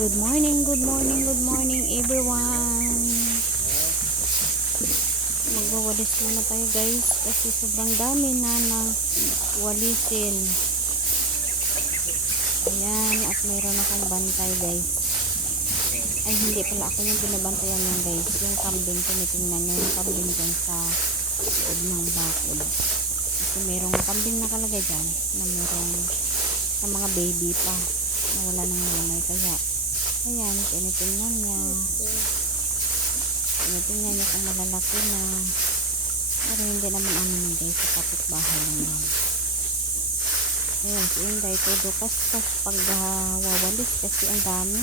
Good morning, good morning, good morning everyone. Magwawalis muna tayo guys kasi sobrang dami na ng walisin. Ayan, at mayroon akong bantay guys. Ay hindi pala, ako yung binabantayan ng guys. Yung kambing, tinitingnan nyo yung kambing dyan sa loob ng bakod. Kasi mayroong kambing nakalagay dyan na mayroong na mga baby pa na wala ng nanay, kaya ayan, tinitingnan niya kung malalaki na, pero hindi naman amin ng guys, sa kapitbahay lang yan. Ayan, si Inday todo kaskas pag wawalis kasi ang dami.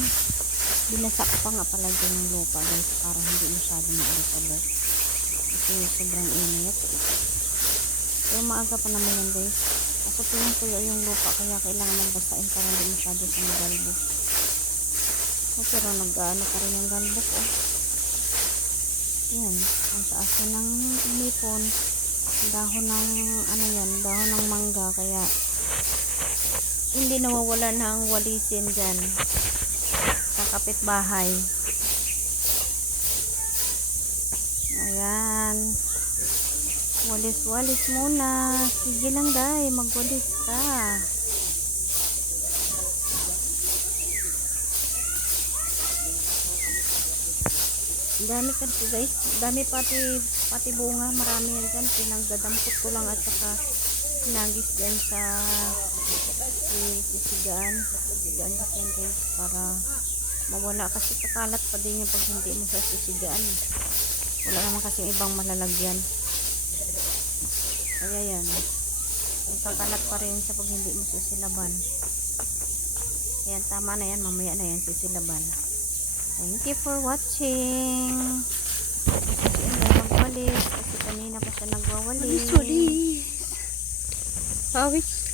Binasak pa nga pala dyan yung lupa guys para hindi masyado maalikabok kasi sobrang init. Pero maaga pa naman yan guys. Ako tuyo yung lupa kaya kailangan magbasain para hindi masyado sa magalbok. Pero nag-ano pa rin yung galbok yan, ang taas na ng inipon, dahon ng ano yan, dahon ng mangga, kaya hindi nawawala ng walisin dyan sa kapitbahay. Ayan, walis muna. Sige lang day, magwalis ka. Dami kasi guys, dami pati bunga, marami yan dyan. Pinagdadampot ko lang at saka sinagis dyan sa sisigaan kasi guys, para mawala kasi kakalat pa din yung pag hindi mo sa sisigaan. Wala naman kasi ibang malalagyan, kaya yan, yung kakalat pa rin sa pag hindi mo sisilaban. Ayan, tama na yan, mamaya na yan sisilaban. Thank you for watching. Hindi magwalis kasi kanina pa siya nagwawalis. Pawis.